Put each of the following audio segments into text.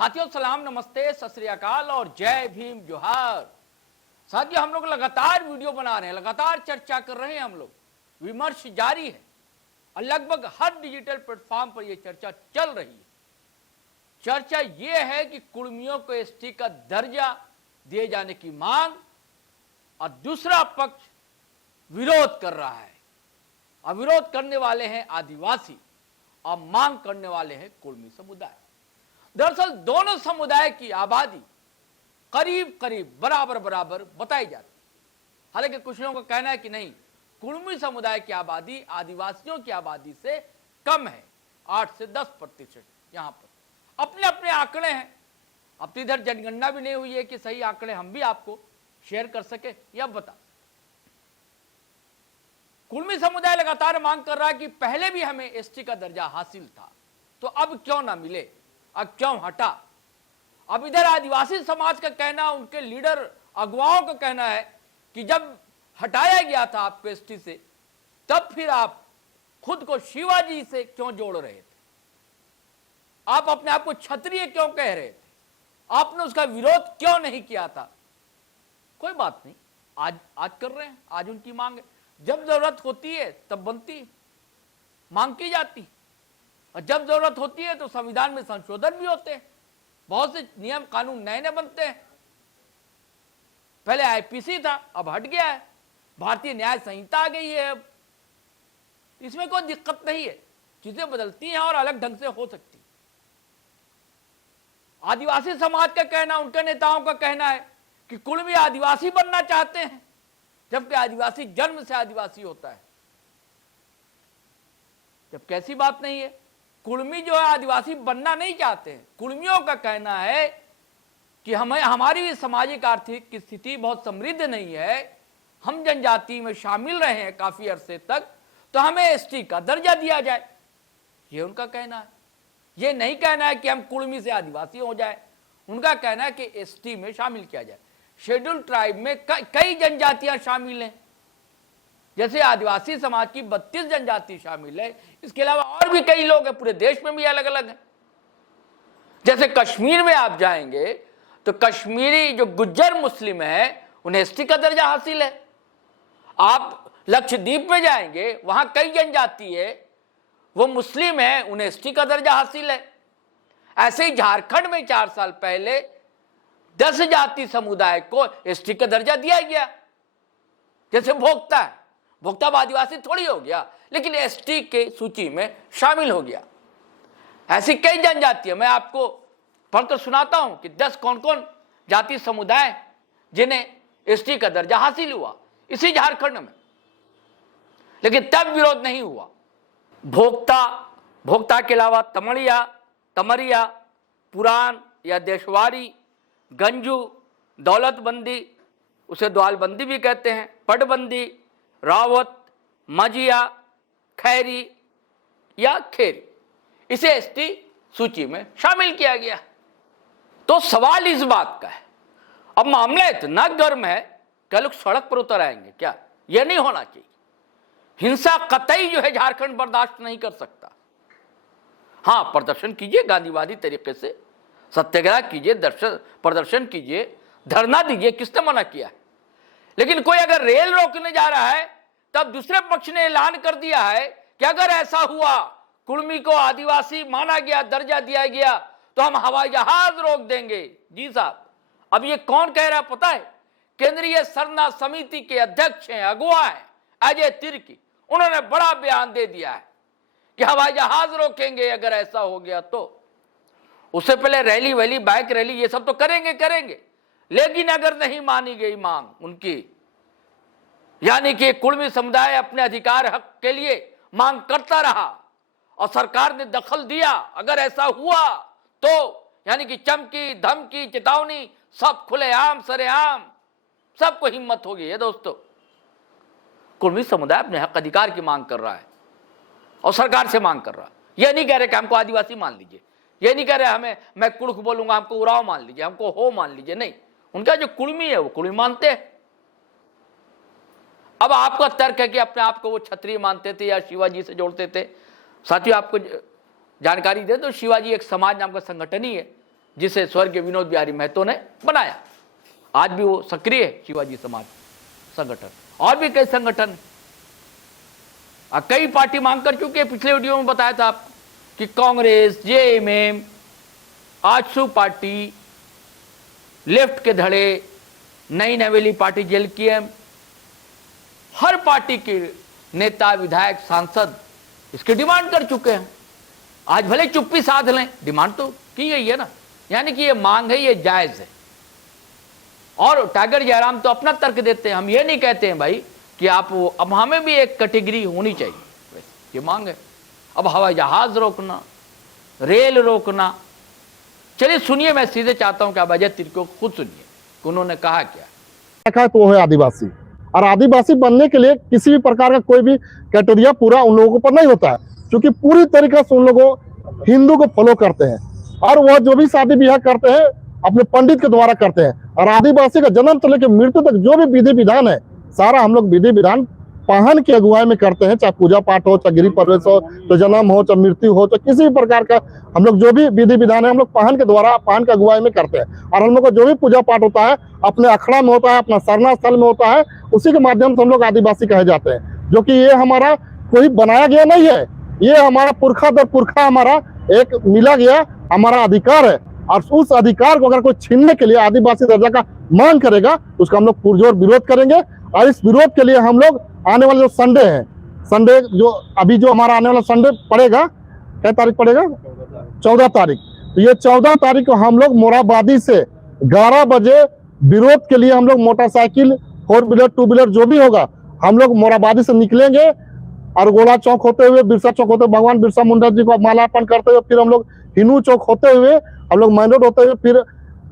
साथियों सलाम, नमस्ते, सत श्री अकाल और जय भीम जोहार। साथियों हम लोग लगातार वीडियो बना रहे हैं, लगातार चर्चा कर रहे हैं, हम लोग विमर्श जारी है और लगभग हर डिजिटल प्लेटफॉर्म पर यह चर्चा चल रही है। चर्चा यह है कि कुर्मियों को एसटी का दर्जा दिए जाने की मांग और दूसरा पक्ष विरोध कर रहा है और विरोध करने वाले हैं आदिवासी और मांग करने वाले हैं कुर्मी समुदाय। दरअसल दोनों समुदाय की आबादी करीब करीब बराबर बराबर बताई जाती है। हालांकि कुछ लोगों का कहना है कि नहीं, कुर्मी समुदाय की आबादी आदिवासियों की आबादी से कम है, 8 से 10%। यहां पर अपने अपने आंकड़े हैं। अब तो इधर जनगणना भी नहीं हुई है कि सही आंकड़े हम भी आपको शेयर कर सके। यह बता, कुर्मी समुदाय लगातार मांग कर रहा है कि पहले भी हमें एसटी का दर्जा हासिल था, तो अब क्यों ना मिले, अब क्यों हटा। अब इधर आदिवासी समाज का कहना, उनके लीडर अगुवाओं का कहना है कि जब हटाया गया था आपको एसटी से, तब फिर आप खुद को शिवाजी से क्यों जोड़ रहे थे, आप अपने आप को क्षत्रिय क्यों कह रहे थे, आपने उसका विरोध क्यों नहीं किया था। कोई बात नहीं, आज कर रहे हैं, आज उनकी मांग है। जब जरूरत होती है तब बनती मांग की जाती, और जब जरूरत होती है तो संविधान में संशोधन भी होते हैं, बहुत से नियम कानून नए नए बनते हैं। पहले आईपीसी था, अब हट गया है, भारतीय न्याय संहिता आ गई है। अब इसमें कोई दिक्कत नहीं है, चीजें बदलती हैं और अलग ढंग से हो सकती। आदिवासी समाज का कहना, उनके नेताओं का कहना है कि कुर्मी आदिवासी बनना चाहते हैं, जबकि आदिवासी जन्म से आदिवासी होता है। जब कैसी बात नहीं है, कुर्मी जो है आदिवासी बनना नहीं चाहते हैं। कुर्मियों का कहना है कि हमारी भी सामाजिक आर्थिक स्थिति बहुत समृद्ध नहीं है, हम जनजाति में शामिल रहे हैं काफी अरसे तक, तो हमें एसटी का दर्जा दिया जाए। ये उनका कहना है। ये नहीं कहना है कि हम कुर्मी से आदिवासी हो जाए, उनका कहना है कि एसटी में शामिल किया जाए। शेड्यूल ट्राइब में कई जनजातियां शामिल हैं, जैसे आदिवासी समाज की 32 जनजाति शामिल है। इसके अलावा और भी कई लोग हैं, पूरे देश में भी अलग अलग हैं। जैसे कश्मीर में आप जाएंगे तो कश्मीरी जो गुज्जर मुस्लिम है, उन्हें एसटी का दर्जा हासिल है। आप लक्षद्वीप में जाएंगे, वहां कई जनजाति है, वो मुस्लिम है, उन्हें एसटी का दर्जा हासिल है। ऐसे ही झारखंड में 4 साल पहले 10 जाति समुदाय को एसटी का दर्जा दिया गया। जैसे भोक्ता है, भोक्ता आदिवासी थोड़ी हो गया, लेकिन एसटी के सूची में शामिल हो गया। ऐसी कई जनजातियां, मैं आपको पढ़कर सुनाता हूं कि 10 कौन कौन जाति समुदाय जिन्हें एसटी का दर्जा हासिल हुआ इसी झारखंड में, लेकिन तब विरोध नहीं हुआ। भोक्ता के अलावा तमरिया, पुरान या देशवारी, गंजू, दौलतबंदी, उसे द्वालबंदी भी कहते हैं, पटबंदी, रावत, मजिया, खैरी या खेरी, इसे एसटी सूची में शामिल किया गया। तो सवाल इस बात का है, अब मामला इतना गर्म है, क्या लोग सड़क पर उतर आएंगे क्या? यह नहीं होना चाहिए। हिंसा कतई जो है झारखंड बर्दाश्त नहीं कर सकता। हाँ, प्रदर्शन कीजिए गांधीवादी तरीके से, सत्याग्रह कीजिए, प्रदर्शन कीजिए, धरना दीजिए, किसने मना किया है। लेकिन कोई अगर रेल रोकने जा रहा है, तब दूसरे पक्ष ने ऐलान कर दिया है कि अगर ऐसा हुआ, कुर्मी को आदिवासी माना गया, दर्जा दिया गया, तो हम हवाई जहाज रोक देंगे। जी साहब, अब ये कौन कह रहा है पता है? केंद्रीय सरना समिति के अध्यक्ष हैं, अगुवा हैं, अजय तिर्की। उन्होंने बड़ा बयान दे दिया है कि हवाई जहाज रोकेंगे अगर ऐसा हो गया तो। उससे पहले रैली वैली, बाइक रैली, ये सब तो करेंगे, लेकिन अगर नहीं मानी गई मांग उनकी, यानी कि कुर्मी समुदाय अपने अधिकार हक के लिए मांग करता रहा और सरकार ने दखल दिया, अगर ऐसा हुआ तो यानी कि चमकी, धमकी, चेतावनी, सब खुलेआम सरेआम, सबको हिम्मत होगी। ये दोस्तों, कुर्मी समुदाय अपने हक अधिकार की मांग कर रहा है और सरकार से मांग कर रहा है। यह नहीं कह रहे कि हमको आदिवासी मान लीजिए, ये नहीं कह रहे मैं कुर्ख बोलूंगा हमको उराव मान लीजिए, हमको हो मान लीजिए, नहीं। उनका जो कुर्मी है वो कुर्मी मानते हैं। अब आपका तर्क है कि अपने आप को वो क्षत्रिय मानते थे या शिवाजी से जोड़ते थे। साथियों, आपको जानकारी दे दो, शिवाजी एक समाज नाम का संगठन ही है जिसे स्वर्गीय विनोद बिहारी महतो ने बनाया। आज भी वो सक्रिय है शिवाजी समाज संगठन, और भी कई संगठन, कई पार्टी मांग कर चुके हैं। पिछले वीडियो में बताया था आपको कि Congress, JMM, AJSU party, left के धड़े, नई नवेली पार्टी जेलकीएम, हर पार्टी के नेता, विधायक, सांसद इसकी डिमांड कर चुके हैं। आज भले चुप्पी साध लें, डिमांड तो की गई है ना, यानी कि ये मांग है, ये जायज है। और टाइगर जयराम तो अपना तर्क देते हैं, हम ये नहीं कहते हैं भाई कि आप वो, अब हमें भी एक कैटेगरी होनी चाहिए, ये मांग है। अब हवाई जहाज रोकना, रेल रोकना, चलिए सुनिए, मैं सीधे चाहता हूं कि आप अजय तिर्की को खुद सुनिए, उन्होंने कहा क्या। तो वो है आदिवासी, और आदिवासी बनने के लिए किसी भी प्रकार का कोई भी क्राइटेरिया पूरा उन लोगों के ऊपर नहीं होता है, क्योंकि पूरी तरीके से उन लोगों हिंदू को फॉलो करते हैं, और वह जो भी शादी ब्याह करते हैं अपने पंडित के द्वारा करते हैं। और आदिवासी का जन्म से लेकर मृत्यु तक जो भी विधि विधान है, सारा हम लोग विधि विधान पाहन की अगुवाई में करते हैं, चाहे पूजा पाठ हो, चाहे गृह प्रवेश हो, चाहे जन्म हो, चाहे मृत्यु हो, चाहे किसी भी प्रकार का हम लोग जो भी विधि विधान है हम लोग पाहन के द्वारा, पाहन की अगुवाई में करते हैं। और हम लोग का जो भी पूजा पाठ होता है अपने अखड़ा में होता है, अपना सरना स्थल में होता है, उसी के माध्यम से हम लोग आदिवासी कहे जाते हैं। जो कि ये हमारा कोई बनाया गया नहीं है, ये हमारा पुरखा दर पुरखा हमारा एक मिला गया हमारा अधिकार है। और उस अधिकार को अगर कोई छीनने के लिए आदिवासी दर्जा का मांग करेगा, उसका हम लोग पुरजोर विरोध करेंगे। और इस विरोध के लिए हम लोग आने वाले जो संडे है, संडे जो अभी जो हमारा आने वाला संडे पड़ेगा, क्या तारीख पड़ेगा, 14 तारीख, तो ये 14 तारीख को हम लोग मोराबादी से 11 बजे विरोध के लिए हम लोग मोटरसाइकिल, 4 व्हीलर, 2 व्हीलर जो भी होगा, हम लोग मोराबादी से निकलेंगे और गोला चौक होते हुए, बिरसा चौक होते हुए, भगवान बिरसा मुंडा जी को मालार्पण करते हुए, फिर हम लोग हिनू चौक होते हुए, हम लोग मैन रोड होते हुए, फिर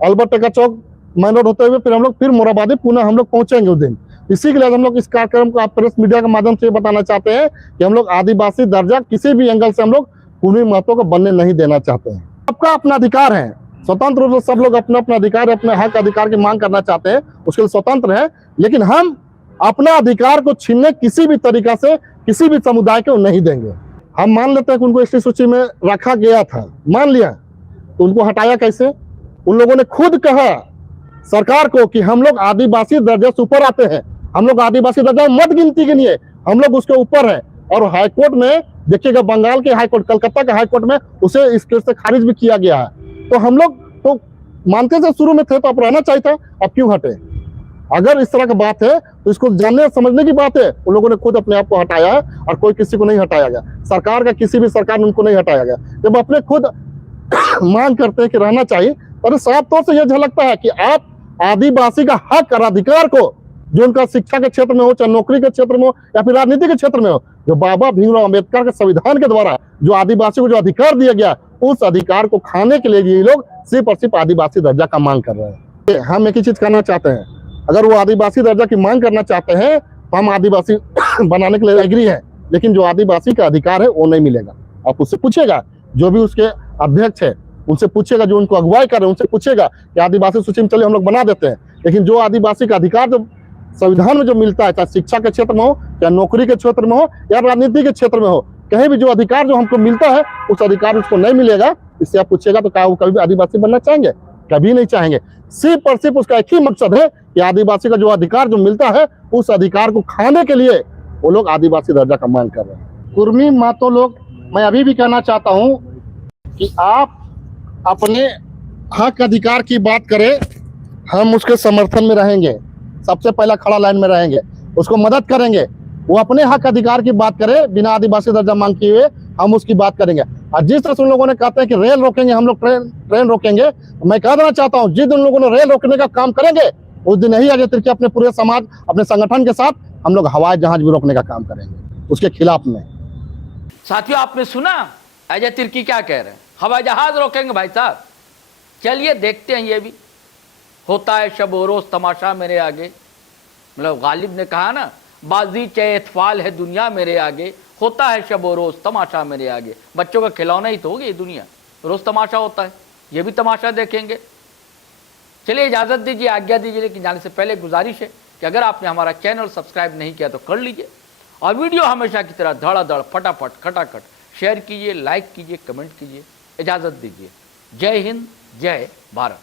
अल्बर्ट टेका चौक मैन रोड होते हुए, फिर हम लोग फिर मोराबादी पुनः हम लोग पहुंचेंगे उस दिन। इसी के लिए हम लोग इस कार्यक्रम को आप प्रेस मीडिया के माध्यम से बताना चाहते हैं कि हम लोग आदिवासी दर्जा किसी भी एंगल से हम लोग पूर्वी महतो को बनने नहीं देना चाहते हैं। सबका अपना अधिकार है, स्वतंत्र रूप से सब लोग अपना अपना अधिकार, अपने हक अधिकार की मांग करना चाहते हैं, उसके लिए स्वतंत्र है। लेकिन हम अपना अधिकार को छीनने किसी भी तरीका से किसी भी समुदाय को नहीं देंगे। हम मान लेते हैं कि उनको एसटी सूची में रखा गया था, मान लिया, तो उनको हटाया कैसे? उन लोगों ने खुद कहा सरकार को कि हम लोग आदिवासी दर्जे से ऊपर आते हैं, हम लोग आदिवासी दर्जा मत गिनती के लिए हम लोग उसके ऊपर है। और हाईकोर्ट में देखिएगा, बंगाल के हाईकोर्ट, कलकत्ता के हाईकोर्ट में उसे इस केस से खारिज भी किया गया है। तो हम लोग तो मानते थे शुरू में थे, तो अब रहना चाहिए था, अब क्यों हटे? अगर इस तरह की बात है तो इसको जानने समझने की बात है। उन लोगों ने खुद अपने आप को हटाया है और कोई किसी को नहीं हटाया गया, सरकार का किसी भी सरकार ने उनको नहीं हटाया गया। जब अपने खुद मांग करते हैं कि रहना चाहिए, तो साफ तौर से यह झलकता है कि आप आदिवासी का हक और अधिकार को, जो उनका शिक्षा के क्षेत्र में हो, चाहे नौकरी के क्षेत्र में हो, या फिर राजनीति के क्षेत्र में हो, जो बाबा भीमराव अम्बेडकर के संविधान के द्वारा जो आदिवासी को जो अधिकार दिया गया, उस अधिकार को खाने के लिए ये लोग सिर्फ और सिर्फ आदिवासी दर्जा का मांग कर रहे हैं। हम एक ही चीज करना चाहते हैं, अगर वो आदिवासी दर्जा की मांग करना चाहते हैं तो हम आदिवासी बनाने के लिए एग्री है, लेकिन जो आदिवासी का अधिकार है वो नहीं मिलेगा। आप उससे पूछेगा, जो भी उसके अध्यक्ष है उनसे पूछेगा, जो उनको अगुवाई कर रहे हैं उनसे पूछेगा कि आदिवासी सूची में चलिए हम लोग बना देते हैं, लेकिन जो आदिवासी का अधिकार जो संविधान में जो मिलता है, चाहे शिक्षा के क्षेत्र में हो, चाहे नौकरी के क्षेत्र में हो, या राजनीति के क्षेत्र में हो, कहीं भी जो अधिकार जो हमको मिलता है उस अधिकार उसको नहीं मिलेगा। इससे आप पूछेगा तो क्या वो कभी भी आदिवासी बनना चाहेंगे? कभी नहीं चाहेंगे। सिर्फ और सिर्फ उसका एक ही मकसद है कि आदिवासी का जो अधिकार जो मिलता है, उस अधिकार को खाने के लिए वो लोग आदिवासी दर्जा का मांग कर रहे हैं। कुर्मी महतो लोग, मैं अभी भी कहना चाहता हूं कि आप अपने हक अधिकार की बात करें, हम उसके समर्थन में रहेंगे, सबसे पहला खड़ा लाइन में रहेंगे, उसको मदद करेंगे। वो अपने हक अधिकार की बात करे बिना आदिवासी दर्जा मांग किए हुए, हम उसकी बात करेंगे। और जिस तरह से उन लोगों ने कहते हैं कि रेल रोकेंगे, हम लोग ट्रेन रोकेंगे, मैं कह देना चाहता हूँ, जिस दिन उन लोगों ने रेल रोकने का काम करेंगे, उस दिन यही अजय तिर्की अपने पूरे समाज, अपने संगठन के साथ हम लोग हवाई जहाज भी रोकने का काम करेंगे, उसके खिलाफ में। साथियों, आपने सुना अजय तिर्की क्या कह रहे हैं? हवाई जहाज रोकेंगे भाई साहब। चलिए देखते हैं, ये भी होता है शब व रोज तमाशा मेरे आगे। मतलब गालिब ने कहा ना, बाजी चाहे इतफाल है दुनिया मेरे आगे, होता है शब व रोज तमाशा मेरे आगे। बच्चों का खिलौना ही तो होगी ये दुनिया, रोज तमाशा होता है, ये भी तमाशा देखेंगे। चलिए इजाजत दीजिए, आज्ञा दीजिए, लेकिन जाने से पहले गुजारिश है कि अगर आपने हमारा चैनल सब्सक्राइब नहीं किया तो कर लीजिए, और वीडियो हमेशा की तरह धड़ाधड़ फटाफट खटाखट शेयर कीजिए, लाइक कीजिए, कमेंट कीजिए। इजाजत दीजिए। जय हिंद, जय भारत।